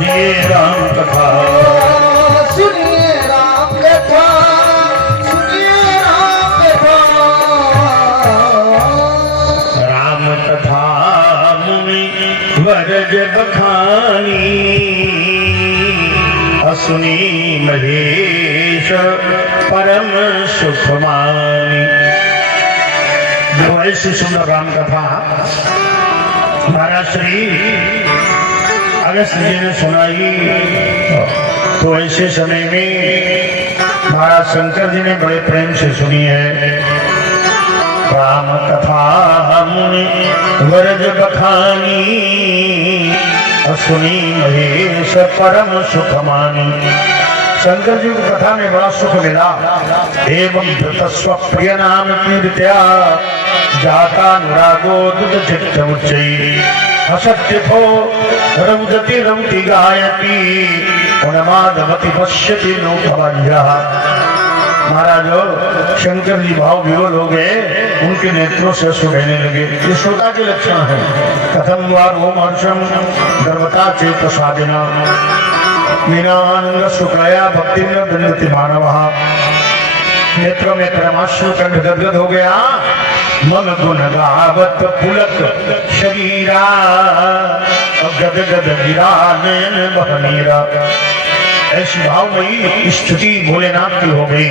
सुनिए राम कथा, सुनिए राम कथा, सुनिए राम कथा। राम कथा मुनि वरज बखानी, असुनी महेश परम सुख मानी। जो ऐसी सुंदर राम कथा महाराज श्री अगस्त जी ने सुनाई, तो ऐसे समय में महाराज शंकर जी ने बड़े प्रेम से सुनी है। राम कथा मुनि वरज बखानी, सुनी महेश परम सुख मानी। शंकर जी को कथा में बड़ा सुख मिला। एवं भृतस्व प्रिय नाम कीर्त्या, जाता अनुरागो दुध चित्त उच्चै, असत्यथो रौदति रौति गायति, उन्मादवति पश्यति लोकवन्यः। महाराज शंकर जी भाव विवल हो गए, उनके नेत्रों से अश्रु बहने लगे। ये श्रोता के लक्षण है। कथम वार ओम हर्षम गर्भता चेत साधिना, मीनानंद शुक्लाया भक्ति में बिंदति मानवः। नेत्रों में परमाश्रु कंठ गदगद हो गया। मन गुण गावत पुलक शरीरा, गद गद गिरा नयन बहनीरा। ऐसी भावमयी स्थिति भोलेनाथ की हो गई।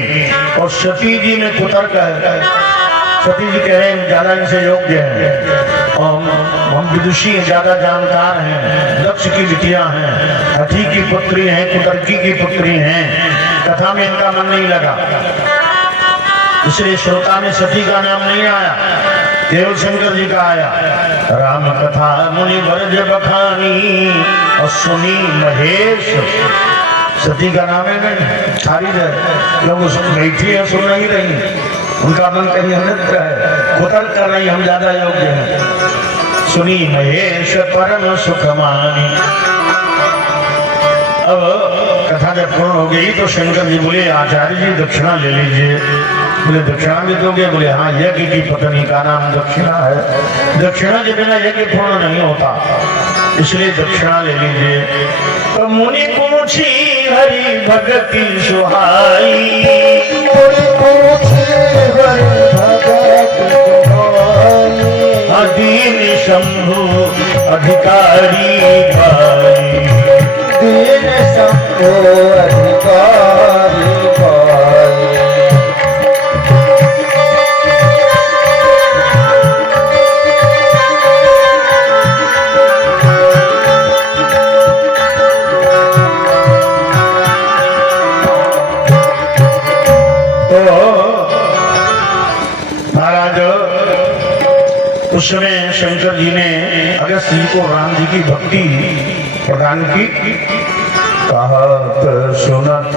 और सती जी ने कुतर्क है, सती जी कह रहे हैं ज्यादा इनसे योग्य है, हम विदुषी ज्यादा जानकार हैं, दक्ष की बिटिया हैं, हठी की पुत्री हैं, कुतर्की की पुत्री हैं। कथा में इनका मन नहीं लगा, इसलिए श्रोता में सती का नाम नहीं आया, केवल शंकर जी का आया। राम कथा मुनि वरज बखानी, और सुनी महेश। सती का नाम है नहीं, सारी लोग सुन बैठी है, सुन नहीं रही, उनका मन कहीं अन्यत्र है, कुतर्क कर रही हम ज्यादा योग्य हैं। सुनी महेश परम सुख मानी। अब कथा जब पूर्ण हो गई तो शंकर जी बोले आचार्य जी दक्षिणा ले लीजिए। बोले दक्षिणा भी दोगे? बोले हाँ, यज्ञ की पत्नी का नाम दक्षिणा है, दक्षिणा के बिना यज्ञ पूर्ण नहीं होता, इसलिए दक्षिणा ले लीजिए। तो मुनि पूछी हरि भगति सुहाई, मुनि पूछी हरि भगति सुहाई, दीन शंभु अधिकारी भाई, दीन शंभु अधिकारी भाई। उस समय शंकर जी ने अगस्त जी को राम जी की भक्ति प्रदान की। कहत सुनत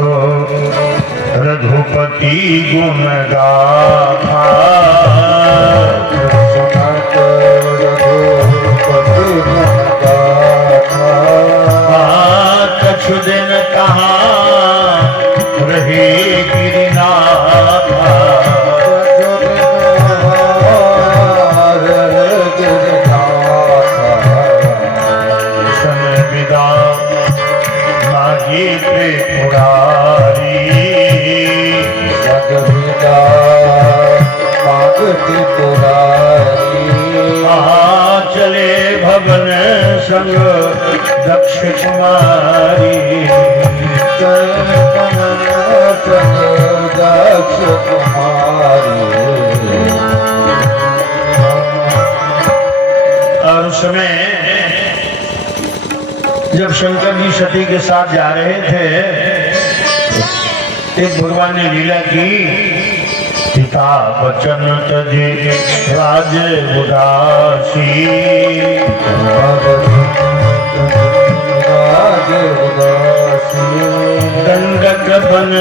रघुपति गुण गाथा, सुनत रघुपति गुण गाथा, कछु दिन कहा रहे गिरिनाथा, चले भवन संग दक्ष कुमारी, दक्ष कुमारी। और उस समय जब शंकर जी सती के साथ जा रहे थे, एक भगवान ने लीला की। पिता बचन तजे राज उदासी, दंडक बन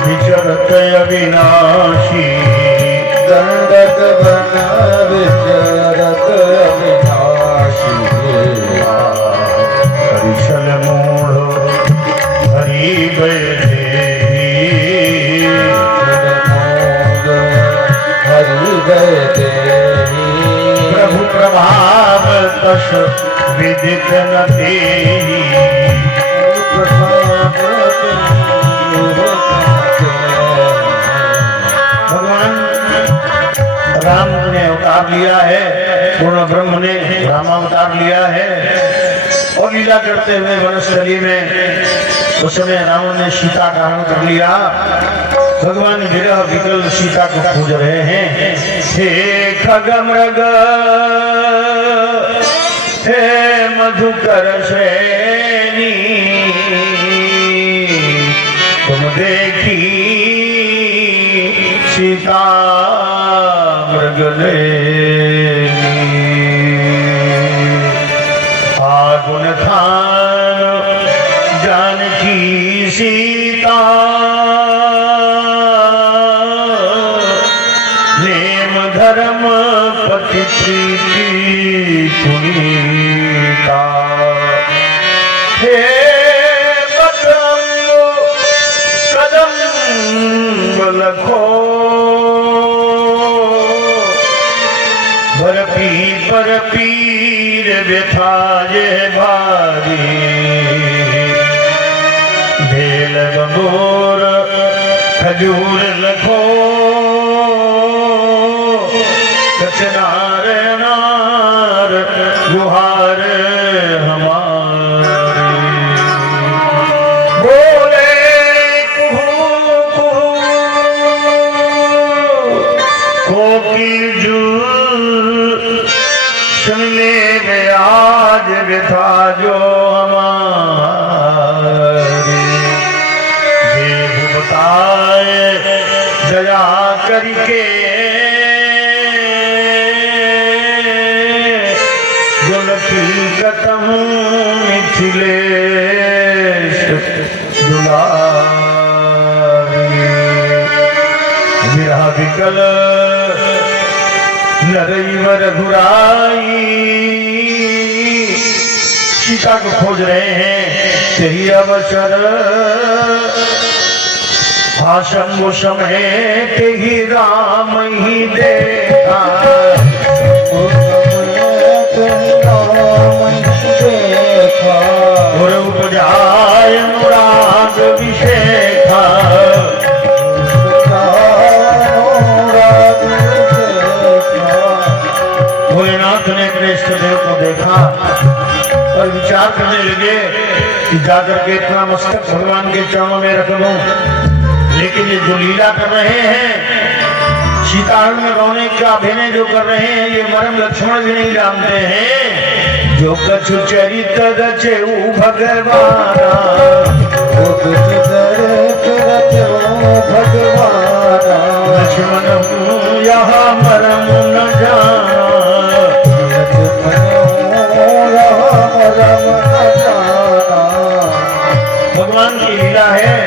विचरत अविनाशी, दंडक बन विचरत अविनाशी। हरिशल मूढ़ हरि बैठे, प्रभु प्रभाव तस विदित न देहि, राम ने अवतार लिया है, पूर्ण ब्रह्म ने रामावतार लिया है और लीला करते हुए वनस्थली में उस समय रावण ने सीता का हरण कर लिया। भगवान विरह विकल सीता को खोज रहे हैं। हे खगमृग हे मधुकर श्रेणी तुम देखी सीता मृग फागुन खान जानकी सीता नेम धर्म पति प्रीति पुनीता हे कदम लखो पर पीर व्यथा ये भारी भेल बबूर खजूर लखो कचनार नार गुहार हमारे बोले कुहू कोकिल जू सुन ले वे आज व्यथा जो हमारी देव बताए दया करके जो लखीकतम मिथिलेश दुलारी विरह विकल नरैवर घुराई सीता को खोज रहे हैं। यही अवसर भाषम समय ही राम ही देखा और उपजाय अनुराग विशेखा भोलेनाथ ने अपने इष्ट देव को देखा और विचार करने लगे कि जाकर के इतना मस्तक भगवान के चरणों में रख लूं, लेकिन ये जो लीला कर रहे हैं सीताहरण में रोने का अभिनय जो कर रहे हैं ये मरम लक्ष्मण भी नहीं जानते हैं। जो कछु चरित रचे भगवाना लक्ष्मण यहाँ मरम न जाना भगवान की लीला है।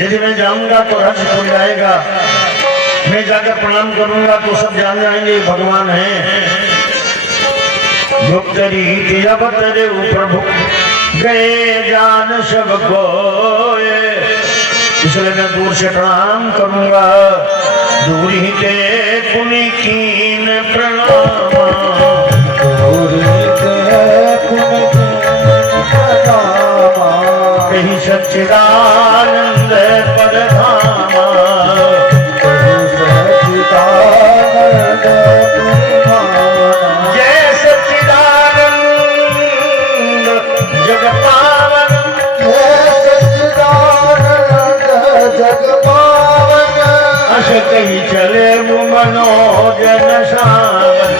यदि मैं जाऊंगा तो रस हो जाएगा, मैं जाकर प्रणाम करूंगा तो सब जान जाएंगे भगवान हैं। गुप्तरी अवतरे प्रभु गए जान सब को, इसलिए मैं दूर से प्रणाम करूंगा। दूरी के पुनि कीन प्रणाम कहीं सच्चिदानंद परधामा जय सच्चिदानंद जग पावन जग पावन अस कहीं चले मनोजन सावन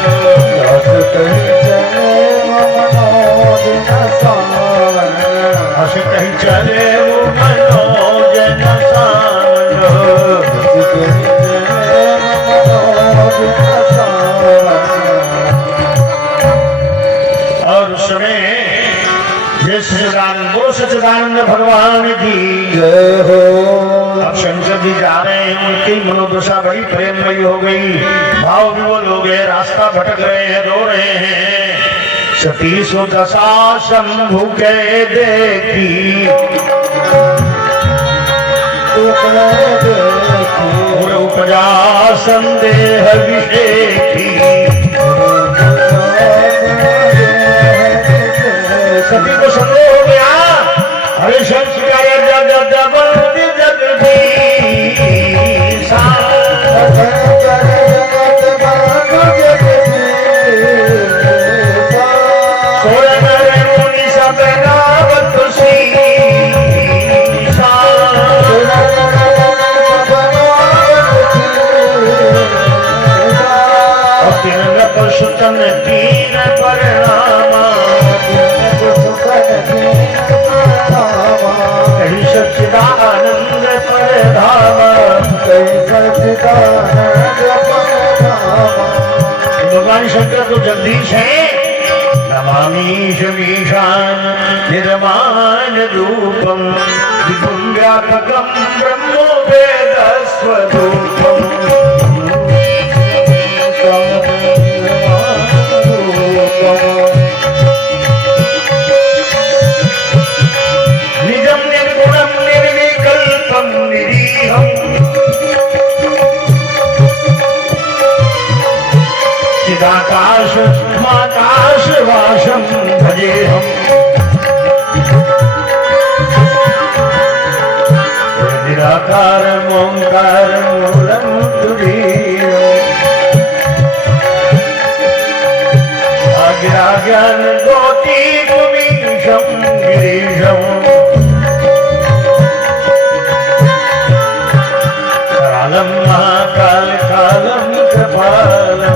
अस कहीं चले मनोजन सावन अस कहीं चले मनोजन सावन और उस समय जय सच्चिदानंद बोलो सच्चिदानंद भगवान की जय हो। अब शंकर जी जा रहे हैं, उनकी मनोदशा बड़ी प्रेममयी हो गई, भाव विवल हो गए, रास्ता भटक रहे हैं, रो रहे हैं। सती सुदशा शंभु के देखी और उपजा संदेह विषेखी सती को संदेह हो गया। हरे शंकर जगदीसा सुर नर मुनि सब गावत शीसा। अतिरंगत सुतन तीन परिणामा। कही सच्चिदानंद परधामा। भगवान शंकर तो जगदीश है। नमामीश मीशान निर्माण रूपम विपुं व्यापकं ब्रह्मो वेद स्वरूपम। निजं निर्गुणं निर्विकल्पं निरीहम् चिदाकाश माकाश वासं भजेऽहम्। निराकार ओंकार मूलं तुरीयम्। अज्ञान ज्योति गुमीशं गिरीशम्। कालं महाकाल कालं कृपालं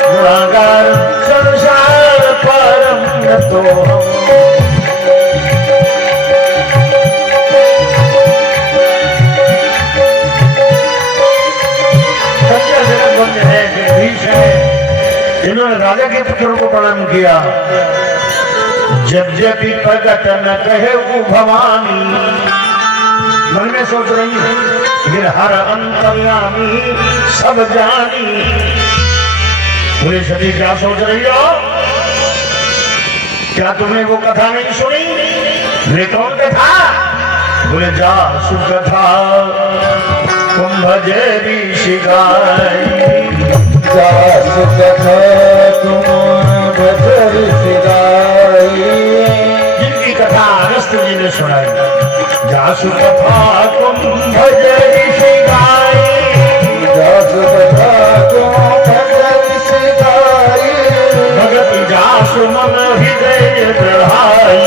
गुणागार संसार परम नतोऽहम्। इन्होंने राजा के पुत्रों को प्रणाम किया। जब जबी प्रगट न कहे वो भवानी। मन में सोच रही गिरहर अंतर्यामी सब जानी। बोले सभी क्या सोच रही हो? क्या तुमने वो कथा नहीं सुनी? बोले कौन कथा? बोले जा सुकथा कुंभ ऋषि गाई। जिनकी कथा अगस्त जी ने सुनाई। जासु कथा कुंभ ऋषि गाई। जासु कथा कुंभ ऋषि गाई। भगति जासु मन हृदय बढ़ाई।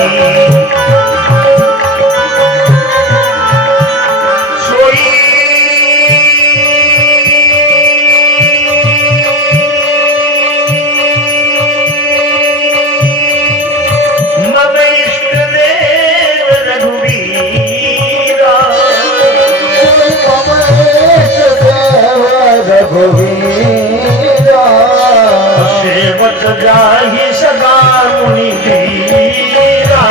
सेवत जाहि सदा मुनि पीरा।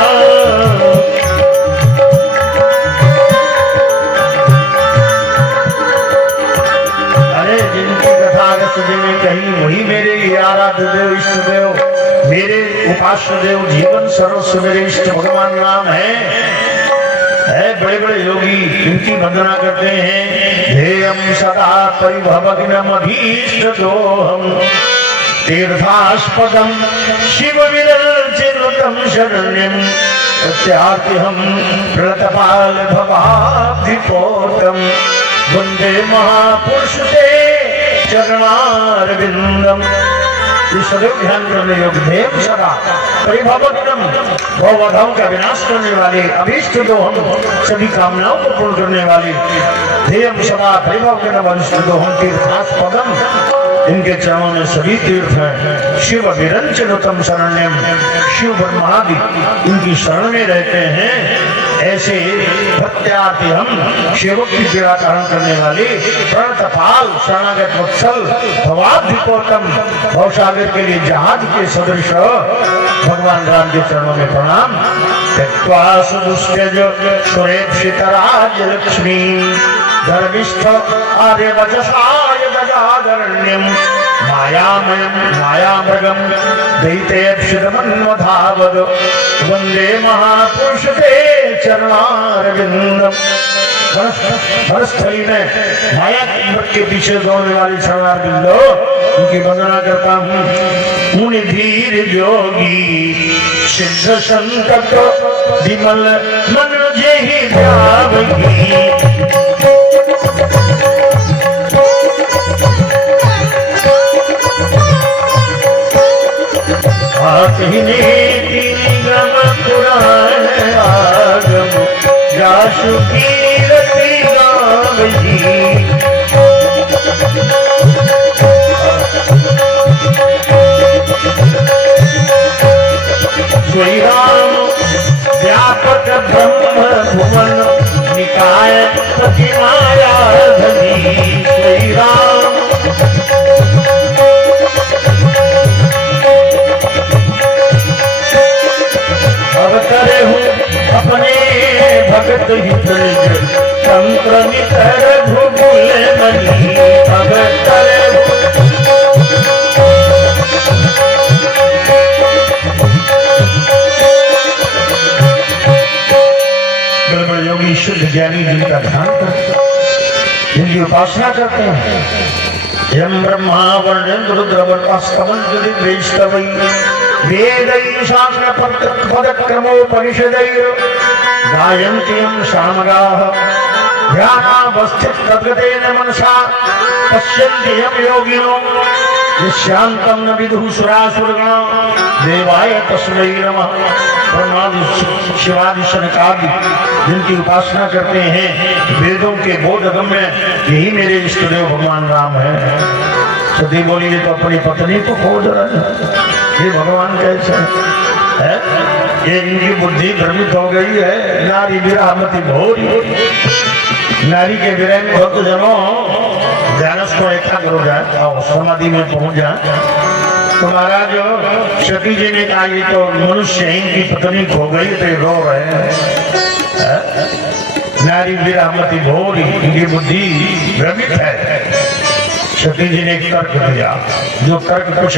अरे जिनकी कथा अगस्त जी ने कही वही मेरे आराध्य देव इष्ट देव मेरे उपास्य देव जीवन सर्वस्व मेरे इष्ट भगवान नाम है। बड़े बड़े योगी इनकी वंदना करते हैं। ध्येयं सदा परिभवग्नमभीष्टदोहम् तीर्थास्पदं शिव विरचिनुतं शरण्यं प्रत्यार्तिहं प्रणतपाल भवाब्धिपोतं वन्दे महापुरुष ते चरणारविन्दम्। सदैव ध्यान करने योग्य देव सदा परिभवग्नम भवबंधों का विनाश करने वाले अभीष्ट दोहम सभी कामनाओं को पूर्ण करने वाले ध्येयं सदा परिभवग्नम अभीष्ट दोहम तीर्थास्पदम। इनके चरणों में सभी तीर्थ हैं। शिव विरंचनुतम शरण्यम शिव ब्रह्मादि इनकी शरण में रहते हैं। ऐसे भक्त्याति हम शिव की पीड़ा कारण करने वाले प्रणतपाल शरणागत वत्सल भवाब्धिपोतम भवसागर के लिए जहाज के सदृश भगवान राम के चरणों में प्रणाम। त्यक्त्वा सुदुष्टज सुरेक्षितराज लक्ष्मी धर्मिष्ठ आर्यवचसाय गजाधरण्यम मायामयं मायामृगं दैतेप्सितमन्वधावद वन्दे महापुरुष ते चरणारविन्दम्। वनस्थली में माया के पीछे दौड़ने वाले चरणारविंदो उनकी वंदना करता हूँ। मुनि धीर योगी सिद्ध संत विमल मन जेहि ध्यावही। कहीं जासु कीरति गावही सोई राम व्यापक ब्रह्म भुवन निकाय पति माया धनी सोई राम अवतरे हूँ अपने भगत हित संक्रमित भूगुल मनी अवतरे बिल्कुल योगी शुद्ध ज्ञानी जिनका ध्यान करते जिनकी उपासना करते हैं यम ब्रह्मा वर्णेन्द्र रुद्रवतास्तमन यदि वैष्णवै वेदै शास्त्र पदक्रमोपनिषदैः गायन्त्यं सामगाः ध्यानावस्थित तद्गतेन मनसा पश्यन्ति यं योगिनो यस्यान्तं न विदुः सुरासुरगणा देवाय तस्मै नमः ब्रह्मादि शिवादि शनकादि जिनकी उपासना करते हैं वेदों के बोधगम्य यही मेरे इष्टदेव भगवान राम है। सती बोलिए तो अपनी पत्नी को खोज रहे ये भगवान कैसे है? ये इनकी बुद्धि भ्रमित हो गई है। नारी विरामति भोरी नारी के विरह में भक्त जनों ध्यानस को एकता करो जाए और समाधि में पहुंच जाए। तुम्हारा जो सती जी ने कहा ये तो मनुष्य इनकी पत्नी खो गई तो रो रहे हैं। नारी विरामति भोरी इनकी बुद्धि भ्रमित है। सती जी ने एक तर्क दिया जो तर्क कुछ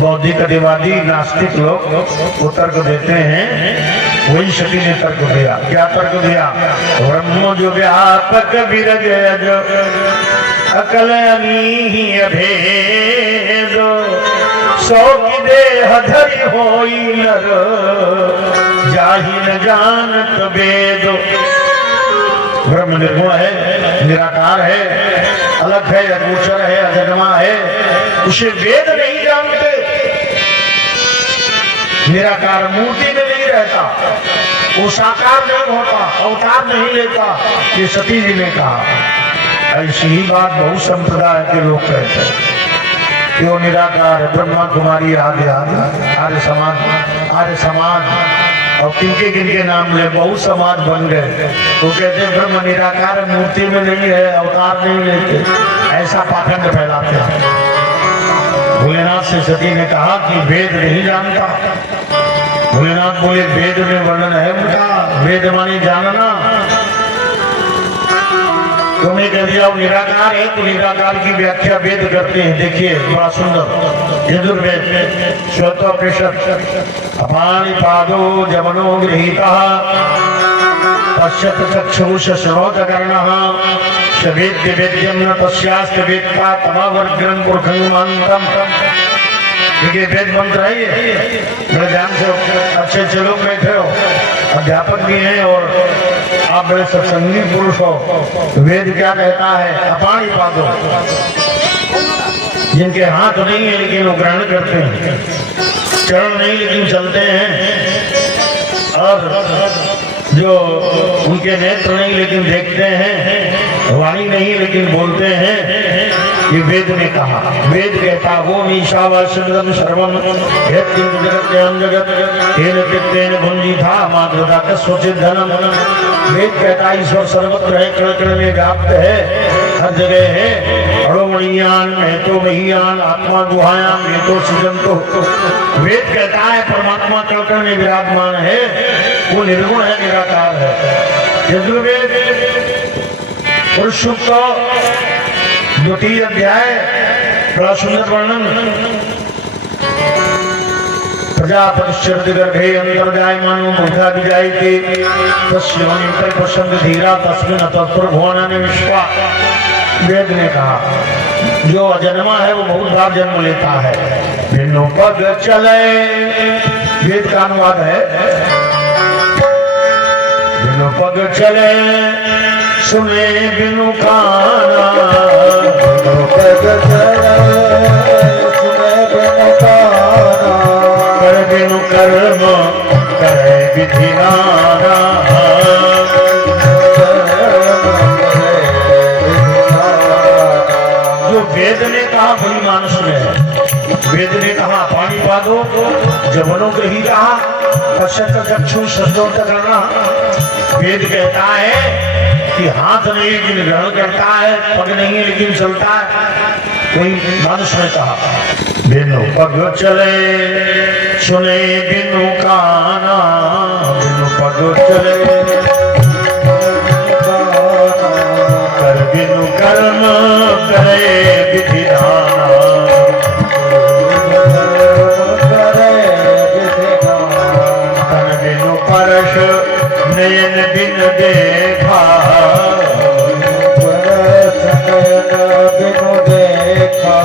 बौद्धिक अधिवादी नास्तिक लोग वो तर्क देते हैं वही सती ने तर्क दिया। क्या तर्क दिया? ब्रह्म जो व्यापक विरज अकल अभेद सौ की देह धरि होई नर जाहि न जानत वेद। ब्रह्म निर्गुण है, निराकार है, अलग है, अगोचर है, अजन्मा है, उसे वेद नहीं जानते। निराकार मूर्ति में नहीं रहता, वो साकार नहीं होता, अवतार नहीं लेता। ये सती जी ने कहा। ऐसी ही बात बहु संप्रदाय के लोग कहते हैं कि वो निराकार है, ब्रह्मा कुमारी आदि आर्य समाज और किनके किनके नाम ले बहु समाज बन गए। वो कहते ब्रह्म निराकार मूर्ति में नहीं है, अवतार नहीं लेते, ऐसा पाखंड फैलाते हैं। भोलेनाथ से सती ने कहा कि वेद नहीं जानता। भोलेनाथ बोले वेद में वर्णन है उनका, वेद माने जानना। तुमने कह दिया वो निराकार है तो निराकार की व्याख्या वेद करते हैं। देखिए बड़ा सुंदर यजुर्वेद श्वेतोपनिषद अपानि पादो जवनो गृहीता पश्यत चक्षुष श्रोत कर्णः वेद्य वेद्यम न तस्यास्ति वेत्ता तमावर्ग्रं पुरुषंगमंतम। देखिए वेद मंत्र है ये, बड़े ध्यान से अच्छे लोग बैठे हो, अध्यापक भी हैं और आप बड़े सत्संगी पुरुष हो। वेद क्या कहता है? अपानि पादो, जिनके हाथ नहीं है लेकिन वो ग्रहण करते हैं, चरण नहीं लेकिन चलते हैं, और जो उनके नेत्र नहीं लेकिन देखते हैं, वाणी नहीं लेकिन बोलते हैं, ये वेद ने कहा। वेद कहता वो ईशावास्यम सर्वम जगत जगत तेन चित्तेन भुंजीथा मातृता कस्वचित् धनम। वेद कहता ईश्वर सर्वत्र है, कण कण में व्याप्त है, हर जगह है। अणोमणीयान महतो महीयान आत्मा गुहायाम महतो सृजंतो। वेद कहता है परमात्मा कण कण में विराजमान है, वो निर्गुण है, निराकार है। यजुर्वेद पुरुष सूक्त 2 अध्याय बड़ा सुंदर वर्णन। प्रजापतिश्च गर्भे अंतर्जायमानो मूर्धा विजायते तस्य योनिं कल्पसन्ति धीरा तस्मिन् तत्पुर भुवनानि विश्वा। वेद ने कहा जो अजन्मा है वो बहुत बार जन्म लेता है। बिनु पग चले, वेद का अनुवाद है, बिनु पग चले सुने बिनु काना, बिनु पग चले सुने बिनु काना, कर बिनु कर्म करे विधि नाना। वेद ने कहा बड़ी मानस में है, वेद ने कहा पानी पा दो, जबनों के ही कहा पश्चात चक्षु शब्दों तक करना। वेद कहता है कि हाथ नहीं लेकिन ग्रहण करता है, पग नहीं लेकिन चलता है। कोई मानुष ने कहा बिनु पग चले सुने बिनु काना, बिनु पग चले कर बिनु कर्म करे विधिदाना, तन बिनु परश नयन बिन देखा, बिनु देखा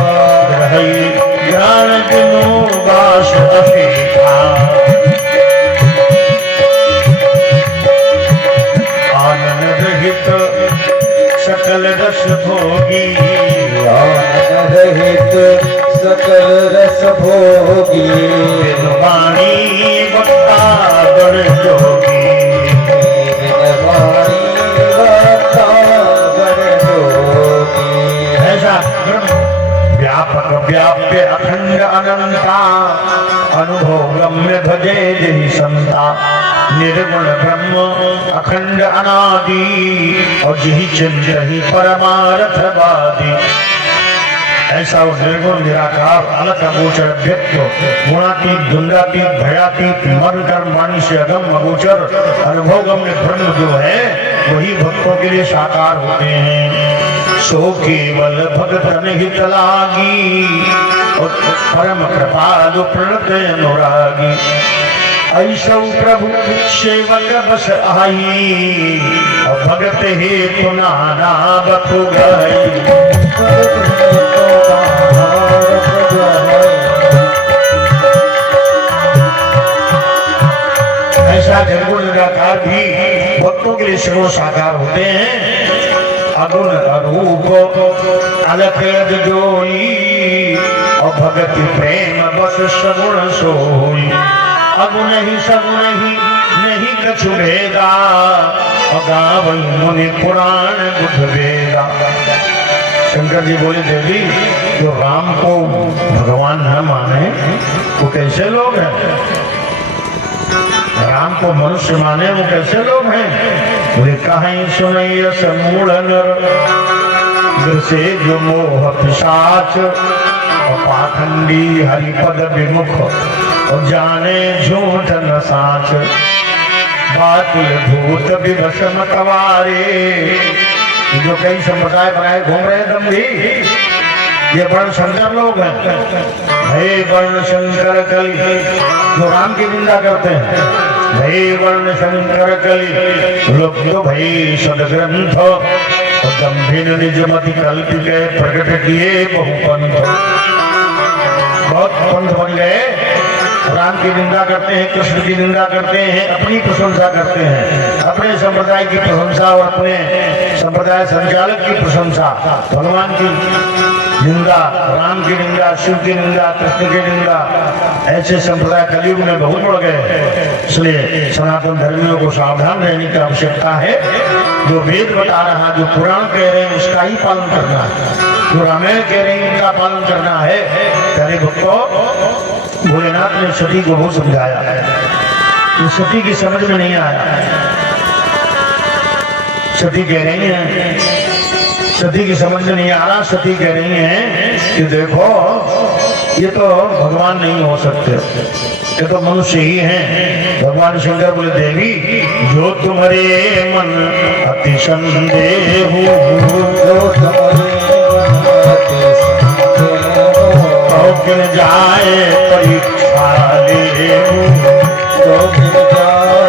ज्ञान बिनु बास असीखा। आनंद रहित सकल रस भोगी, आनंद रहित सकल रस भोगी, बिनु वाणी वक्ता गण जोगी, बिनु वाणी वक्ता गण जोगी। ऐसा व्यापक व्याप्य अखंड अनंता, अनुभव गम्य भजे जहि संता, निर्गुण ब्रह्म अखंड अनादि, और जही चंद्र ही परमार्थवादी। ऐसा वो निर्गुण निराकार अलग अगोचर व्यक्ति, गुणातीत द्वंद्वातीत भयातीत मन कर्म वाणी से अगम अगोचर अनुभव गम्य ब्रह्म जो है वही भक्तों के लिए साकार होते हैं। सो केवल भगत हित लागी, और परम कृपालु प्रणत अनुरागी। ऐसो प्रभु सेवक बस आई, और भगत हेतु नाना बतु गई। ऐसा निर्गुण निराकार भी भक्तों के लिए सर्व साकार होते हैं। अगुण अरूप अलख जोई, और भगति प्रेम बस सगुण सोई। अगुण ही सगुण ही नहीं कछु भेदा, गावई मुनि पुराण बुध वेदा। शंकर जी बोले देवी जो राम को भगवान न माने वो कैसे लोग हैं? राम को मनुष्य माने वो कैसे लोग हैं? बोले कहीं सुनैय समूढ़ नर, से जो मोह पिशाच, और पाखंडी हरिपद विमुख, और जाने झूठ न साच। बातुल भूत विभसम कवारे, जो कई संप्रदाय बनाए घूम रहे दम्भी, ये वर्ण शंकर लोग हैं। हे वर्ण शंकर कली, जो राम की निंदा करते हैं। हे वर्ण शंकर कली लुप्त भई सदग्रंथ, और गंभीर निजमति कल्प के प्रकट किए बहुपंथ। बहुत पंथ बन गए, राम की निंदा करते हैं, कृष्ण की निंदा करते हैं, अपनी प्रशंसा करते हैं, अपने संप्रदाय की प्रशंसा और अपने संप्रदाय संचालक की प्रशंसा। भगवान की निंदा, राम की निंदा, शिव की निंदा, कृष्ण की निंदा, ऐसे संप्रदाय कलयुग में बहुत बढ़ गए। इसलिए सनातन धर्मियों को सावधान रहने की आवश्यकता है। जो वेद बता रहा, जो पुराण कह रहे हैं उसका ही पालन करना है, जो रामायण कह रहे हैं उनका पालन करना है। प्यारे भक्तों, भोलेनाथ ने सती को बहुत समझाया है, सती की समझ में नहीं आया। सती कह रही हैं, सती की समझ में नहीं आ रहा। सती कह रही हैं कि देखो ये तो भगवान नहीं हो सकते, ये तो मनुष्य ही हैं। भगवान शंकर बोले देवी जो तुम्हारे मन अति संदेह, किन जाए परीक्षा ले, तो किन जाए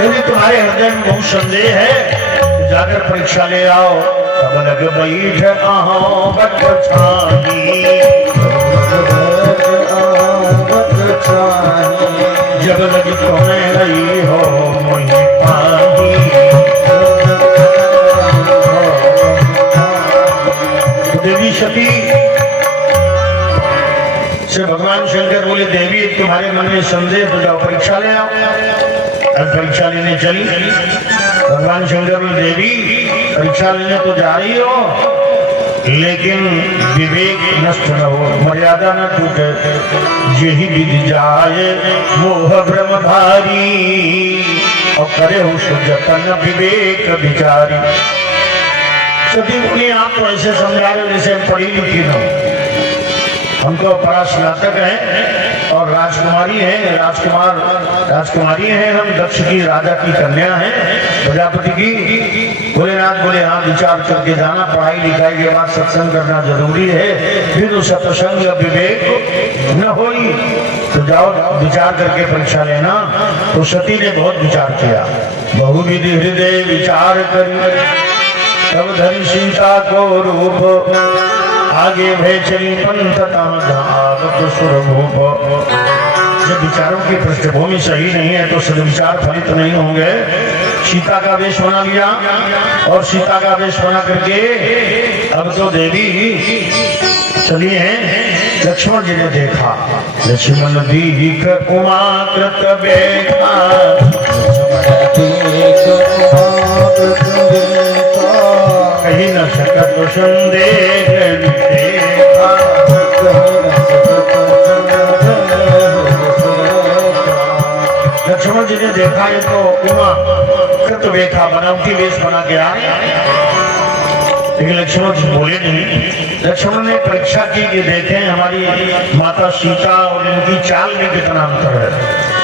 यदि तुम्हारे हृदय में बहुत संदेह है तो जाकर परीक्षा ले आओ। तब लग बैठ आहो बट छानी, जब लग तुम्हें रही हो मोहि पानी। देवी सती से भगवान शंकर बोले देवी तुम्हारे मन में संदेह तो जाओ परीक्षा ले आओ। अब परीक्षा लेने चली भगवान शंकर बोले देवी परीक्षा लेने तो जा रही हो, लेकिन विवेक नष्ट न हो, मर्यादा न टूटे। यही विधि जाए मोह भ्रम भारी, और करे हो सुजतन विवेक विचारी। सती बोली आप तो ऐसे समझा रहे जैसे हम पढ़ी लिखी न हो, हम तो परास्नातक हैं और राजकुमारी हैं, राजकुमारी हैं हम, दक्ष की राजा की कन्या हैं, प्रजापति की। भोलेनाथ बोले हाँ विचार करके जाना, पढ़ाई लिखाई के बाद सत्संग करना जरूरी है, फिर सत्संग विवेक न होई तो जाओ विचार करके परीक्षा लेना। तो सती ने बहुत विचार किया, बहुविधि हृदय विचार कर तब धरी सीता को रूप, आगे भय चली पंथ धावत सुरभूप। जब विचारों की पृष्ठभूमि सही नहीं है तो सदविचार फलित नहीं होंगे। सीता का वेश बना लिया और सीता का वेश बना करके अब तो देवी चली है। लक्ष्मण जी ने देखा, लक्ष्मण दीक उमा कृत बेखा, कहीं न सकत संदेह देखा। लक्ष्मण जी ने देखा ये तो उमा कृत बेखा बनावटी वेश बना के आ, लेकिन लक्ष्मण जी बोले नहीं। लक्ष्मण ने परीक्षा की कि देखें हमारी माता सीता और इनकी चाल में कितना अंतर है।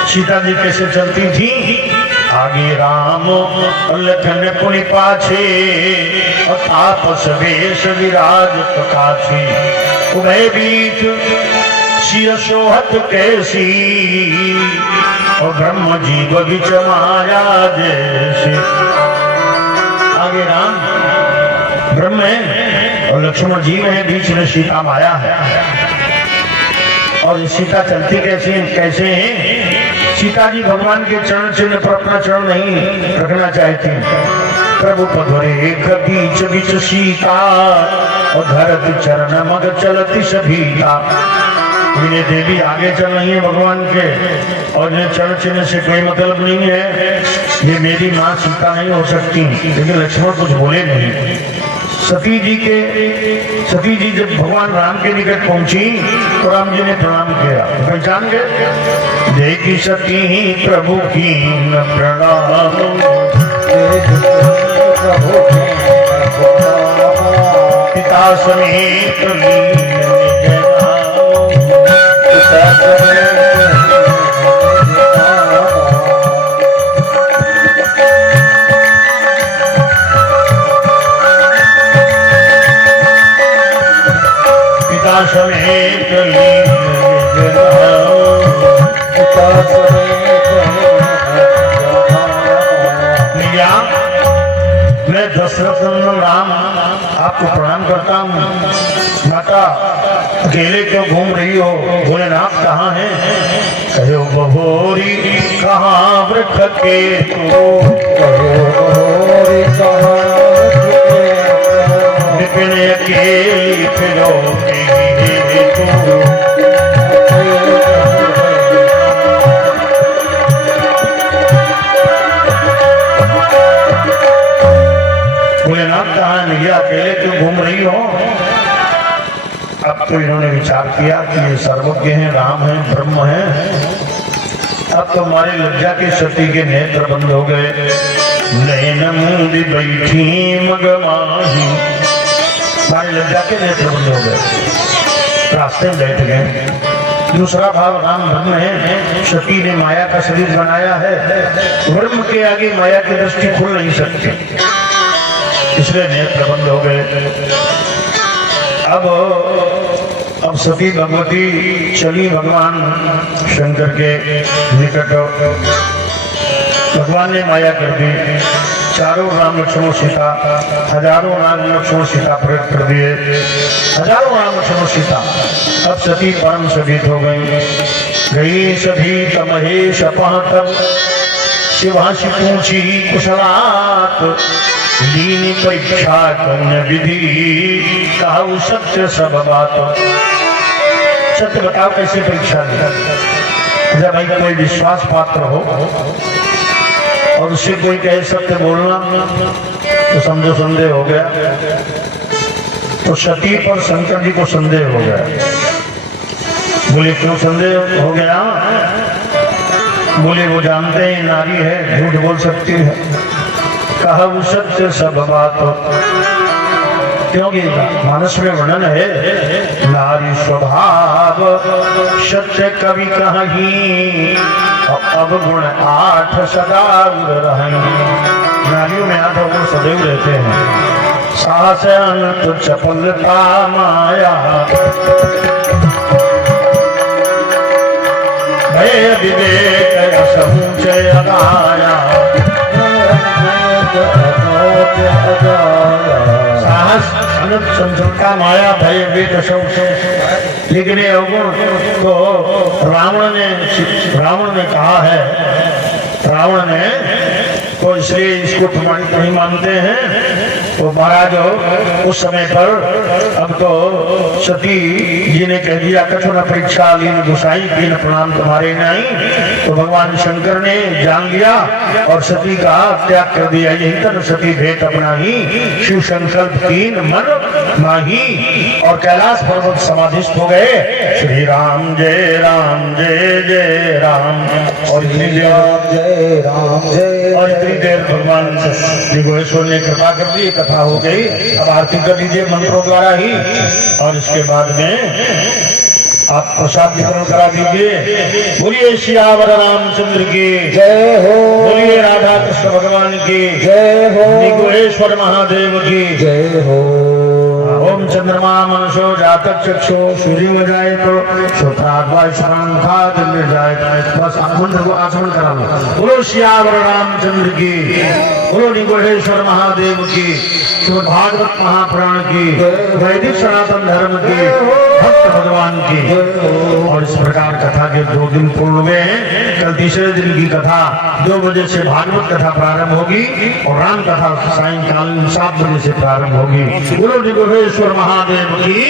सीता जी कैसे चलती थी, आगे राम लखन पुनि पाछे, और तापस वेश विराज प्रकाशी, उभय बीच सिर सोहत कैसी, और ब्रह्म जीव बिच माया जैसे। आगे राम ब्रह्म है और लक्ष्मण जीव है, बीच में सीता माया है। और सीता चलती कैसे हैं? सीता जी भगवान के चरण चिन्ह पर अपना चरण नहीं रखना चाहती। प्रभु पधरे बीच बीच सीता, और धरत चरण मग चलती सभीता। इन्हें देवी आगे चल रही है भगवान के, और इन्हें चरण चिन्ह से कोई मतलब नहीं है, ये मेरी माँ सीता नहीं हो सकती। लेकिन लक्ष्मण कुछ बोले नहीं। सती जी जब भगवान राम के निकट पहुंची तो राम जी ने प्रणाम किया, पहचान गए। देखी सती प्रभु की प्रणाम, पिता समेत समेत मैं दशरथ राम आपको प्रणाम करता हूँ। माता अकेले क्यों घूम रही हो, भोलेनाथ कहाँ हैं? कहो बहोरी कहाँ वृक्ष के तो, विपिन अकेली फिरो भोलेनाथ कहाँ नहीं, अकेले क्यों घूम रही हो? अब तो इन्होंने विचार किया कि ये सर्वज्ञ हैं, राम हैं, ब्रह्म हैं। अब तो हमारे लज्जा के सती के नेत्र बंद हो गए। नयन मूंदी बैठी मगमाही, हमारे लज्जा के नेत्र बंद हो गए, रास्ते में बैठ गए। दूसरा भाव राम ब्रह्म है, सती ने माया का शरीर बनाया है, ब्रह्म के आगे माया की दृष्टि खुल नहीं सकती, इसलिए नेत्र बंद हो गए। अब सती भगवती चली भगवान शंकर के निकट। भगवान ने माया कर दी, चारों राम लक्ष्मण सीता, हजारों राम लक्ष्मण सीता प्रकट कर दिए, हजारों राम लक्ष्मण सीता। अब सती परम सभीत हो गई सभी तमहेश तब शिवाशी पूछी कुशलात, लीनी परीक्षा कौन विधि, कहु सत्य सब बात। सत्य बताओ कैसे परीक्षा ली? जब भाई कोई विश्वास पात्र हो और उससे कोई कहे सत्य बोलना तो समझो संदेह हो गया। तो सती पर शंकर जी को संदेह हो गया। बोले क्यों संदेह हो गया? बोले वो जानते हैं नारी है, झूठ बोल सकती है। कहा वो सत्य सब बात, क्योंकि मानस में वर्णन है नारी स्वभाव सत्य कवि कहीं, अब गुण 8 सदा रहेंगे। नारियों में 8 गुण सदैव रहते हैं। साहस अनंत चपलता माया, भय विवेक समुचय अगाया। साहस अनंत चंचलता माया भय विवेक सब। लेकिन ये अवगुण तो रावण ने कहा है। रावण ने तो इसलिए इसको प्रमाणित नहीं मानते हैं। तो महाराज उस समय पर अब तो सती जी ने कह दिया कछु न परीक्षा लीन गुसाई तीन प्रणाम तुम्हारे नहीं। तो भगवान शंकर ने जान लिया और सती का त्याग कर दिया। यही तन सती भेंट अपना ही, शिव संकल्प 3 मन माही। और कैलाश पर्वत समाधिस्थ हो गए। श्री राम जय जय राम। और इतनी देर भगवान श्री गोहेश्वर ने कृपा कर दी, कथा हो गई। अब आरती कर लीजिए मंत्रों द्वारा ही। और इसके बाद में आप प्रसाद वितरण करा दीजिए। बोलिए सियावर रामचंद्र की जय हो, बोलिए राधा कृष्ण भगवान की जय हो, गोहेश्वर महादेव की जय हो। ओम चंद्रमा मनसो जातक चक्षु सूर्य जाए तो जाए। बस मंत्र को आचमन करा लो। बोलो सियावर रामचंद्र की, बोलो गोहेश्वर महादेव की, श्रीमद् भागवत महापुराण की, वैदिक सनातन धर्म की, भक्त भगवान की। और इस प्रकार कथा के 2 दिन पूर्ण हुए हैं। कल तीसरे दिन की कथा 2 बजे से भागवत कथा प्रारंभ होगी और राम कथा सायंकाल 7 बजे से प्रारंभ होगी। बोलो गोहेश्वर महादेव की।